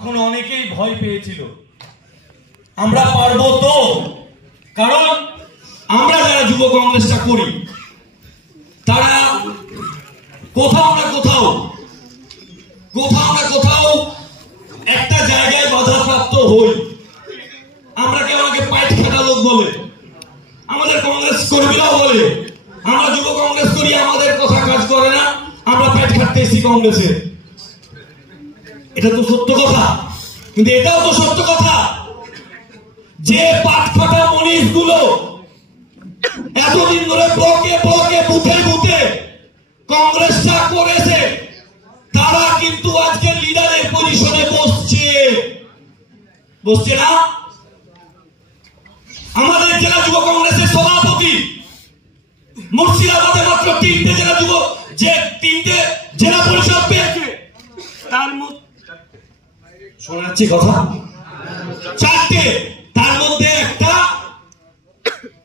তখন অনেকেই ভয় পেয়েছিল আমরা পারবো তো, কারণ আমরা যারা যুব কংগ্রেসটা করি তারা কোথাও না কোথাও একটা জায়গায় বাধাপ্রাপ্ত হই। আমরা কেউ আমাকে পাইট খাটা লোক বলে, আমাদের কংগ্রেস কর্মীরাও বলে আমরা যুব কংগ্রেস করি, আমাদের কথা কাজ করে না, আমরা পাইট খাটতে এসেছি কংগ্রেসে। এটা তো সত্য কথা, কিন্তু এটাও তো সত্য কথা যে পাট খাটা মনীষ গুলো এতদিন ধরে ব্লকে বুথে কংগ্রেসটা করেছে, তারা কিন্তু আজকে লিডারের পজিশনে বসছে না। আমাদের জেলা যুব কংগ্রেসের সভাপতি মুর্শিদাবাদে মাত্র তিনটে জেলা পরিষদ পেয়েছে, তার মধ্যে শোনাচ্ছি কথা, চারটে, তার মধ্যে একটা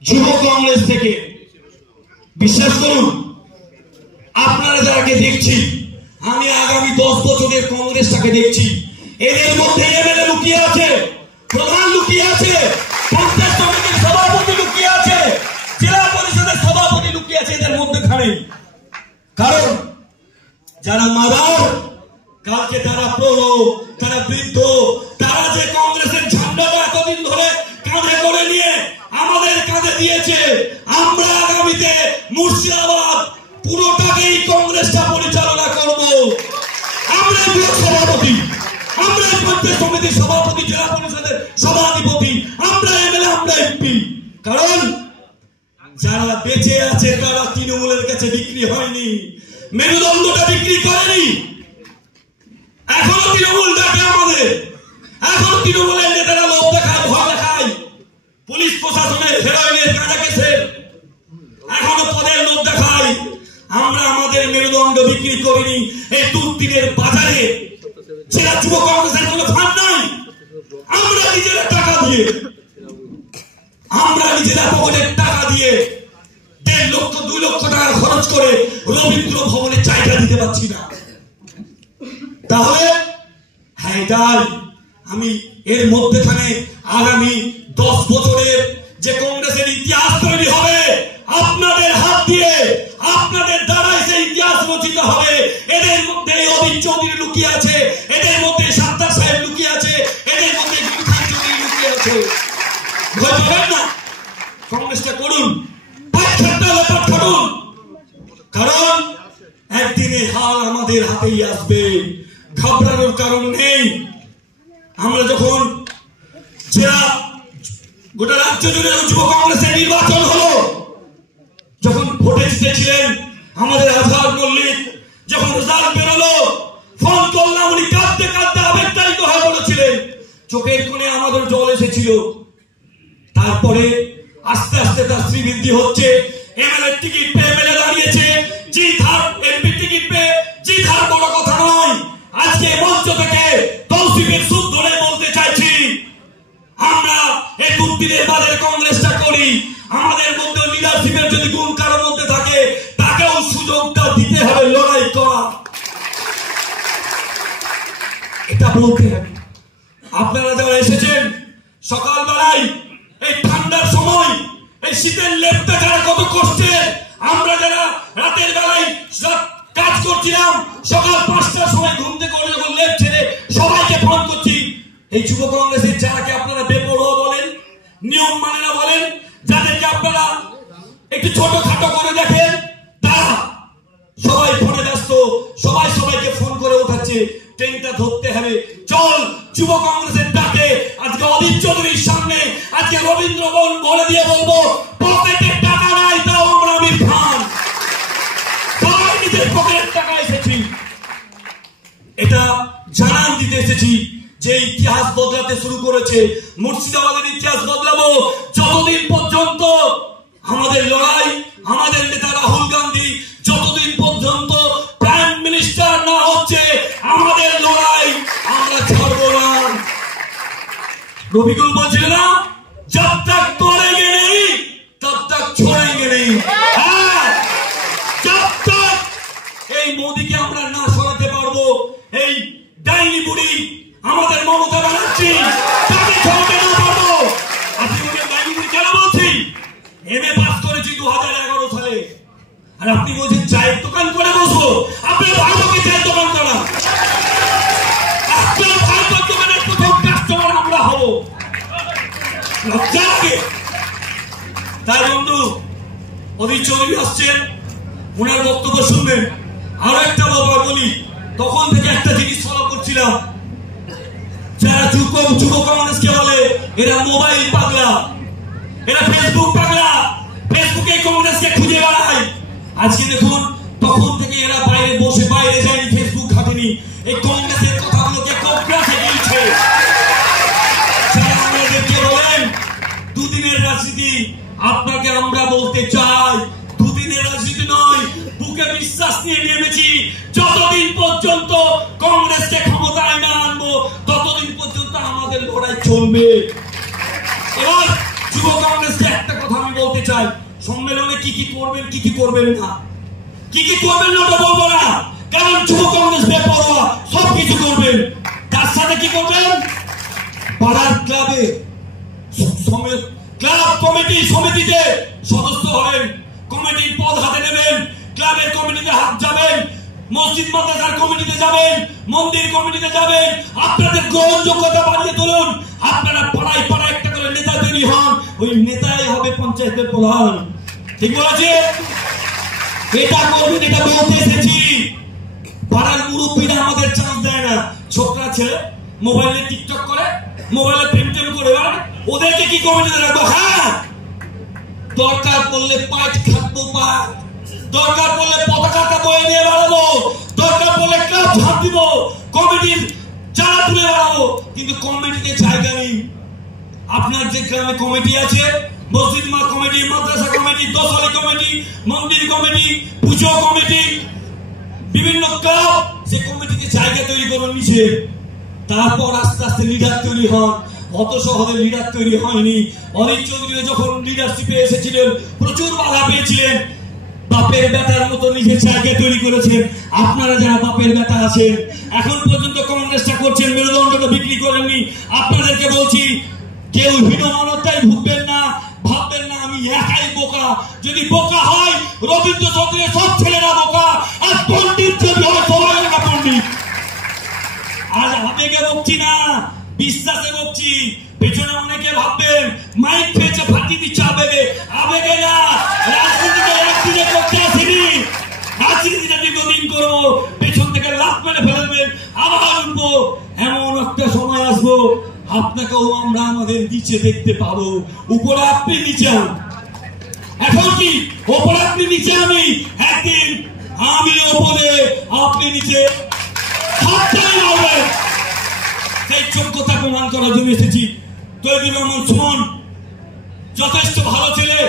যুব কংগ্রেস থেকে। বিশ্বাস করুন, আপনারা যারাকে দেখছি, আমি আগামী 10 বছরের কংগ্রেসটাকে দেখছি। এদের মধ্যে এমএলএ লুকিয়ে আছে, প্রধান লুকিয়ে আছে, পঞ্চায়েত সমিতির সভাপতি লুকিয়ে আছে, জেলা পরিষদের সভাপতি লুকিয়ে আছে এদের মধ্যেখানে। কারণ যারা মাদার, কালকে তারা প্রৌঢ়, তারা বৃদ্ধ, তারা যে কংগ্রেসের ঝান্ডাটা এতদিন ধরে কাঁধে করে নিয়ে আমাদের কাঁধে দিয়েছে, আমরা আগামীতে মুর্শিদাবাদ পুরোটাকেই কংগ্রেসটা পরিচালনা করব। আমরা সভাপতি, আমরা পঞ্চায়েত সমিতির সভাপতি, জেলা পরিষদের সভাধিপতি, আমরা এমএলএ, আমরা এমপি। কারণ যারা বেঁচে আছে তারা তৃণমূলের কাছে বিক্রি হয়নি, মেরুদণ্ডটা বিক্রি করেনি। এখনো তৃণমূল ডাকে আমাদের, এখনো তৃণমূলের নেতারা লোক দেখায়, ভয় দেখায়, পুলিশ প্রশাসনের হেরোইনের গাঁজা কেসের এখনো পদের লোক দেখায়। আমরা আমাদের মেরুদণ্ড বিক্রি করিনি। এই দুর্দিনের বাজারে জেলা যুব কংগ্রেসের কোনো ফান্ড নাই। আমরা নিজেরা টাকা দিয়ে, আমরা নিজেরা পকেটের টাকা দিয়ে 1.5 লক্ষ 2 লক্ষ টাকা খরচ করে রবীন্দ্র ভবনের জায়গা দিতে পারছি না। তাহলে হ্যাঁ, এটাই আমি এর মধ্যেখানে আগামী 10 বছরের যে কংগ্রেসের ইতিহাস তৈরি হবে আপনাদের হাত দিয়ে, আপনাদের দ্বারাই সেই ইতিহাস রচিত হবে। এদের মধ্যে অভিক চৌধুরী লুকিয়ে আছে, এদের মধ্যে সাত্তার সাহেব লুকিয়ে আছে, এদের মধ্যে গুলখান চৌধুরী লুকিয়ে আছে। ভয় পাবেন না, কংগ্রেসটা করুন, কারণ একদিনে হাল আমাদের হাতেই আসবে, ঘাবড়ানোর কারণ নেই। আমরা যখন গোটা রাজ্য জুড়ে যুব কংগ্রেসের নির্বাচন হলো, যখন ভোটে জিতেছিলেন আমাদের আজহার মল্লিক, যখন রেজাল্ট বেরোলো ফোন করলাম, উনি কাঁদতে কাঁদতে আবেগতাড়িত হয়ে পড়েছিলেন, চোখের কোণে আমাদের জল এসেছিল। তারপরে আস্তে আস্তে তার শ্রীবৃদ্ধি হচ্ছে, এমএলএ টিকিট পেয়ে এমএলএ দাঁড়িয়েছে, জিত হার এমপি টিকিট পেয়ে জিত হার বড় কথা নয়। আজকে মঞ্চ থেকে তৌসিফের সুদ ধরে বলতে চাইছি, আমরা এই দুর্দিনের বাজারে কংগ্রেসটা করি। আমাদের মধ্যে লিডারশিপের যদি গুণ কারোর মধ্যে থাকে, তাকেও সুযোগটা দিতে হবে লড়াই করা, এটা বলতে হবে। আপনারা যারা এসেছেন সকালবেলায়, এই ঠান্ডার সময়, এই শীতের লেপটা যারা কত কষ্টে, আমরা যারা রাতের বেলায় কাজ করছিলাম, সকাল 5টার সময় ঘুম থেকে উঠে যখন লেপ ছেড়ে সবাইকে ফোন করছি। এই যুব কংগ্রেসের যারাকে আপনারা বেপরোয়া বলেন, নিয়ম মানে না বলেন, যাদেরকে আপনারা একটু ছোটখাটো করে দেখেন, তারা সবাই ফোনে ব্যস্ত, সবাই সবাইকে ফোন করে উঠাচ্ছে। ট্রেনটা ধরতে হবে, চল যুব কংগ্রেসের ডাকে আজকে অধীর চৌধুরীর সামনে আজকে রবীন্দ্র ভবন বলে দিয়ে বলবো, পকেটে টাকা নাই, তাও আমরা আমির খান সবাই নিজের পকেটের টাকা এসেছি। এটা জানান দিতে এসেছি যে ইতিহাস বদলাতে শুরু করেছে, মুর্শিদাবাদের ইতিহাস বদলাবো। যতদিন পর্যন্ত আমাদের লড়াই, আমাদের নেতা রাহুল গান্ধী যতদিন পর্যন্ত প্রাইম মিনিস্টার না হচ্ছে, আমাদের লড়াই আমরা ছাড়বো না। রবিকুল বলছিল না, জব তক তোড়েঙ্গে নেই তব তক ছোড়েঙ্গে নেই। হ্যাঁ, জব তক এই মোদিকে আমরা না সরাতে পারবো, এই ডাইনি বুড়ি আমাদের তাই বন্ধু অধীর চৌধুরী আসছেন, ওনার বক্তব্য শুনবেন। আরো একটা ব্যাপার বলি, তখন থেকে একটা জিনিস ফলো করছিলাম, যারা যুব কংগ্রেসকে বলে এরা মোবাইল পাগলা, এরা ফেসবুক পাগলা, ফেসবুকে কংগ্রেসকে খুঁজে বেড়ায়। আজকে দেখুন, তখন থেকে এরা বাইরে বসে, বাইরে যায়নি, ফেসবুক ঘাটেনি, এই কংগ্রেসের কথাগুলোকে কংগ্রেসে গিয়েছে। যারা আমাদেরকে বলেন দুদিনের রাজনীতি, আপনাকে আমরা বলতে চাই দুদিনের রাজনীতি নয়, বুকে বিশ্বাস নিয়ে নেমেছি। যতদিন পর্যন্ত কংগ্রেসকে ক্ষমতায় না আনবো ততদিন পর্যন্ত আমাদের লড়াই চলবে। এবার যুব কংগ্রেসকে একটা কথা আমি বলতে চাই, সম্মেলনে কি কি করবেন, কি কি করবেন না, কি কি করবেন না ওটা বলবো না, কারণ যুব কংগ্রেস বেপরোয়া, সবকিছু করবেন। তার সাথে কি করবেন, পাড়ার ক্লাবে, ক্লাব কমিটি, সমিতিতে সদস্য হবেন, কমিটির পদ হাতে নেবেন, ক্লাবের কমিটিতে হাত যাবেন, মসজিদ মাদ্রাসার কমিটিতে যাবেন, মন্দির কমিটিতে যাবেন। আপনাদের গ্রহণযোগ্যতা বাড়িয়ে তুলুন। আপনারা পাড়ায় পাড়ায় একটা করে নেতা তৈরি হন, ওই নেতাই হবে পঞ্চায়েতের প্রধান। ঠিক বলেছে? এটা করবেন, এটা বলতে এসেছি। পাড়ার মুরব্বীরা আমাদের চান্স দেয় না, ছোটরা ছেলে মোবাইলে টিকটক করে, মোবাইলে প্রেম করে, ওদেরকে কি কমিটিতে রাখবো? হ্যাঁ, দরকার পড়লে পাট খাটবো, পাট দরকার পড়লে পতাকাটা বয়ে নিয়ে বেড়াবো, দরকার পড়লে ক্লাব ঝাঁপ দিব, কমিটির চারা তুলে বেড়াবো, কিন্তু কমিটিতে জায়গা নেই। আপনার যে গ্রামে কমিটি আছে, মসজিদ কমিটি, মাদ্রাসা কমিটি, দশালি কমিটি, মন্দির কমিটি, পুজো কমিটি, বিভিন্ন ক্লাব, সে কমিটিতে জায়গা তৈরি করুন নিচে। তারপর আস্তে আস্তে লিডার তৈরি হন। অত সহজে লিডার তৈরি হয়নি। অধীর চৌধুরী যখন লিডারশিপে এসেছিলেন প্রচুর বাধা পেয়েছিলেন, বাপের বেটার মতো নিজের জায়গা তৈরি করেছেন। আপনারা যারা বাপের বেটা আছেন, এখন পর্যন্ত কংগ্রেসটা করছেন, মেরুদণ্ডটা বিক্রি করেননি, আপনাদেরকে বলছি কেউ হীনমানতায় ভুগবেন না, ভাববেন না আমি একাই বোকা। যদি বোকা হয় রবীন্দ্র চৌধুরীর সব ছেলেরা বোকা, আর পণ্ডিত যদি হয় সবাই না পণ্ডিত। আজ আবেগে বকছি না, বিশ্বাসে বকছি। পেছনে অনেকে ভাববেন মাইক পেয়েছে ফাটিয়ে দিচ্ছে আবেগে, আবেগে না। রাজনীতিকে একদিনে করতে আসেনি, রাজনীতিটা দীর্ঘদিন করবো, পেছন থেকে লাফ মেরে ফেলবেন, আবার উঠবো। এমন একটা সময় আসবো আপনাকেও আমরা আমাদের নিচে দেখতে পাবো। উপরে আপনি নিচে, এখন কি ওপরে আপনি নিচে, আমি একদিন আমি ওপরে আপনি নিচে, সবটাই হবে। সেই যোগ্যতা প্রমাণ করার জন্য এসেছি। তৈরি রহমান সুমন যথেষ্ট ভালো ছেলে,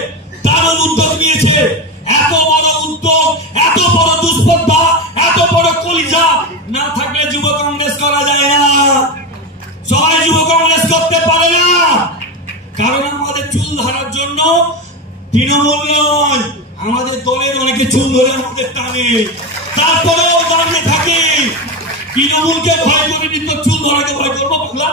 দারুণ উদ্যোগ নিয়েছে। এত বড় উদ্যোগ, এত বড় দুষ্পর্ধা, এত বড় কলিজা না থাকলে যুব কংগ্রেস করা যায় না। সবাই যুব কংগ্রেস করতে পারে না, কারণ আমাদের চুল ধরার জন্য তৃণমূল নয়, আমাদের দলের অনেকে চুল ধরে আমাদের টানে, তারপরেও দাঁড়িয়ে থাকে। তৃণমূলকে ভয় করে নি তো চুল ধরাকে ভয় করবো বাংলা?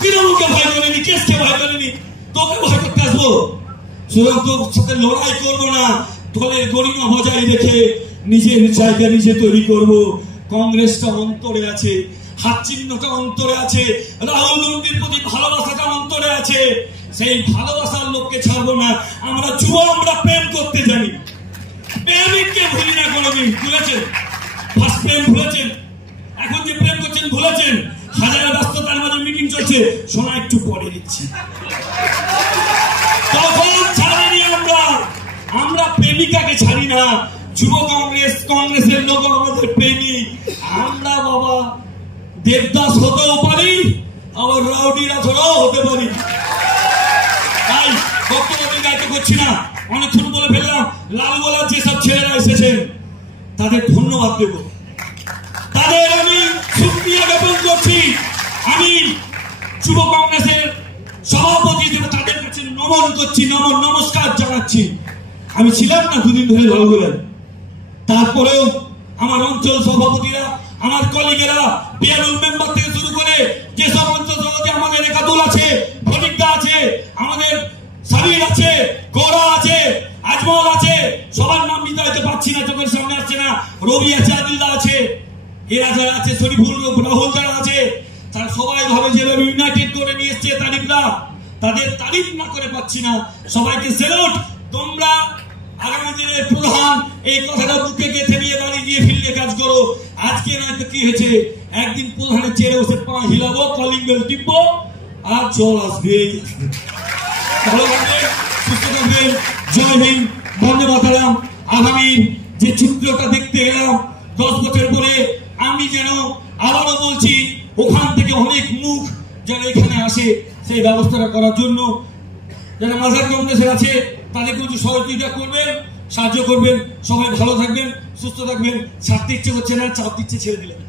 তৃণমূলকে ভয় করেনি, কেসকে ভয় করেনি, তোকে ভয় করতে আসবো? সুতরাং তোর সাথে লড়াই করবো না, দলের গরিমা বজায় রেখে নিজের জায়গা নিজে তৈরি করবো। কংগ্রেসটা অন্তরে আছে, হাত চিহ্নটা অন্তরে আছে, রাহুল গান্ধীর প্রতি ভালোবাসাটা অন্তরে আছে। সেই ভালোবাসার লোককে ছাড়বো না। আমরা যুব, আমরা প্রেম করতে জানি, প্রেমিককে ভুলি না কোনোদিন। ভুলেছেন ফার্স্ট প্রেম, ভুলেছেন এখন যে প্রেম করছেন ভুলেছেন। হাজার ব্যস্ততার মাঝে মিটিং চলছে, শোনা একটু পরে দিচ্ছি, তখন ছাড়িনি আমরা প্রেমিকাকে ছাড়ি না। যুব কংগ্রেস, কংগ্রেসের লোক আমাদের প্রেমিক। আমরা বাবা দেবদাস হতেও পারি, আবার রাউডি রাথোরও হতে পারি। তাই বক্তব্য দীর্ঘায়িত করছি না, অনেকক্ষণ বলে ফেললাম। লালগোলার যেসব ছেলেরা এসেছেন তাদের ধন্যবাদ দেব, তাদের আমি শুকরিয়া জ্ঞাপন করছি। আমি যুব কংগ্রেসের সভাপতি হিসেবে তাদের কাছে নমন করছি, নমস্কার জানাচ্ছি। আমি ছিলাম না দুদিন ধরে লালগোলায়, তারপরেও আমার অঞ্চল সভাপতিরা, আমার কলিগেরা, বিএলএল মেম্বার থেকে শুরু করে যেসব অঞ্চল সভাপতি, আমাদের একাদুল আছে, ফটিকদা আছে, আমাদের সাবির আছে, গোরা আছে, আজমল আছে, সবার নাম নিতে হয়তো পাচ্ছি না, চোখের সামনে আসছে না। রবি আছে, আদিলদা আছে, এরা যারা আছে, শরীফুল, রাহুল যারা আছে, তারা সবাই ভাবে যেভাবে ইউনাইটেড করে নিয়ে এসছে তারিফরা, তাদের তারিফ না করে পাচ্ছি না। সবাইকে সেলুট। তোমরা আগামী দিনের প্রধান, এই কথাটা বুকে গেঁথে নিয়ে বাড়ি দিয়ে ফিরলে কাজ করো। আজকে নয়তো কি হয়েছে, একদিন প্রধানের চেয়ারে বসে পা হিলাবো, কলিং বেল টিপবো, আর জল আসবে। ভালো থাকবেন, সুস্থ থাকবেন। জয় হিন্দ, বন্দে মাতরম। আগামী যে চিত্রটা দেখতে এলাম 10 বছর পরে, আমি যেন আবারও বলছি, ওখান থেকে অনেক মুখ যেন এখানে আসে, সেই ব্যবস্থাটা করার জন্য যারা মাঝার কংগ্রেসের আছে তাদেরকে কিছু সহযোগিতা করবেন, সাহায্য করবেন। সবাই ভালো থাকবেন, সুস্থ থাকবেন। ছাড়তে ইচ্ছে করছে না, চাপ দিচ্ছে, ছেড়ে দিলেন।